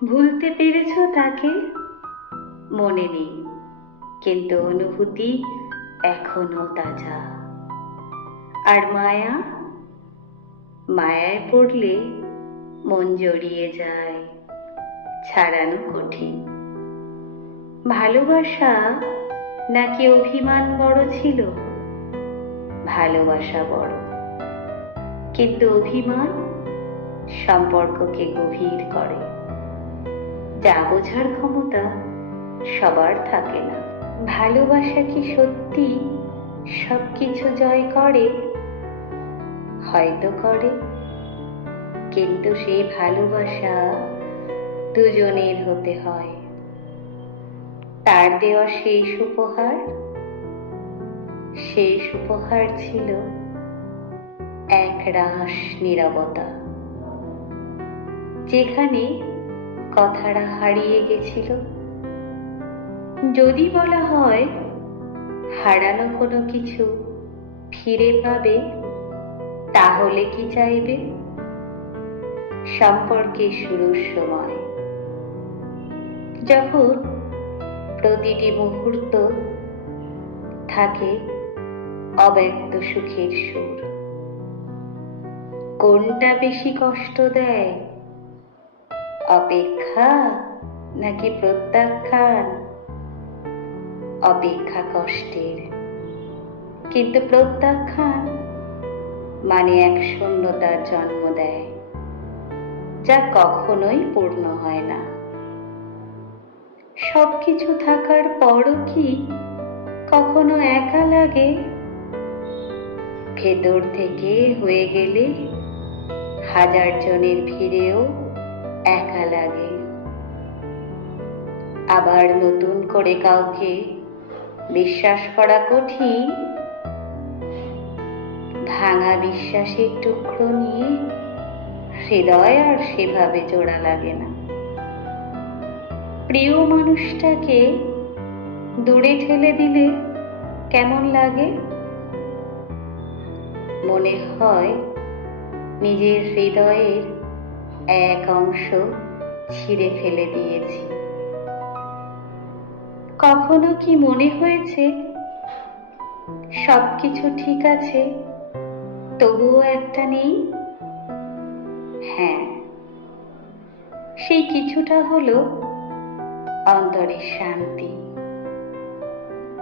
ভুলতে পেরেছ তাকে? মনে নেই, কিন্তু অনুভূতি এখনো তাজা। আর মায়া, মায়ায় পড়লে মন জড়িয়ে যায়, ছাড়ানো কঠিন। ভালোবাসা নাকি অভিমান বড় ছিল? ভালোবাসা বড়, কিন্তু অভিমান সম্পর্ককে গভীর করে। যা বোঝার ক্ষমতা সবার থাকে না। ভালোবাসা কি সত্যি সবকিছু জয় করে? হয়তো করে, কিন্তু সেই ভালোবাসা দুজনের হতে হয়। তার দেওয়া শেষ উপহার ছিল এক রাস নীরবতা, যেখানে কথাটা হারিয়ে গেছিল। যদি বলা হয় হারানো কোনো কিছু ফিরে পাবে, তাহলে কি চাইবে? সম্পর্কে শুরুর সময়, যখন প্রতিটি মুহূর্ত থাকে অব্যক্ত সুখের সুর। কোনটা বেশি কষ্ট দেয়, অপেক্ষা নাকি প্রত্যাখ্যান? অপেক্ষা কষ্টের, কিন্তু প্রত্যাখ্যান মানে এক শূন্যতার জন্ম দেয়, যা কখনোই পূর্ণ হয় না। সবকিছু থাকার পরও কি কখনো একা লাগে? ভেতর থেকে হয়ে গেলে হাজার জনের ভিড়েও একা লাগে। আবার নতুন করে কাউকে বিশ্বাস করা কঠিন। ভাঙা বিশ্বাসের টুকরো নিয়ে হৃদয় আর সেভাবে জোড়া লাগে না। প্রিয় মানুষটাকে দূরে ঠেলে দিলে কেমন লাগে? মনে হয় নিজের হৃদয়ের এক অংশ ছিঁড়ে ফেলে দিয়েছি। কখনো কি মনে হয়েছে সবকিছু ঠিক আছে, তবুও একটা নেই? হ্যাঁ, সেই কিছুটা হলো অন্তরের শান্তি,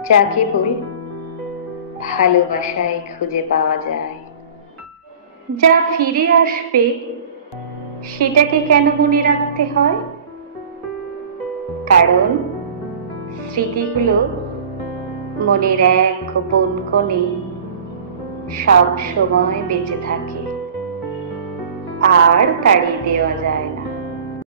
যা কেবল ভালোবাসায় খুঁজে পাওয়া যায়। যা ফিরে আসবে সেটাকে কেন মনে রাখতে হয়? কারণ স্মৃতিগুলো মনের এক গোপন কোণে সব সময় বেঁচে থাকে, আর তাড়িয়ে দেওয়া যায় না।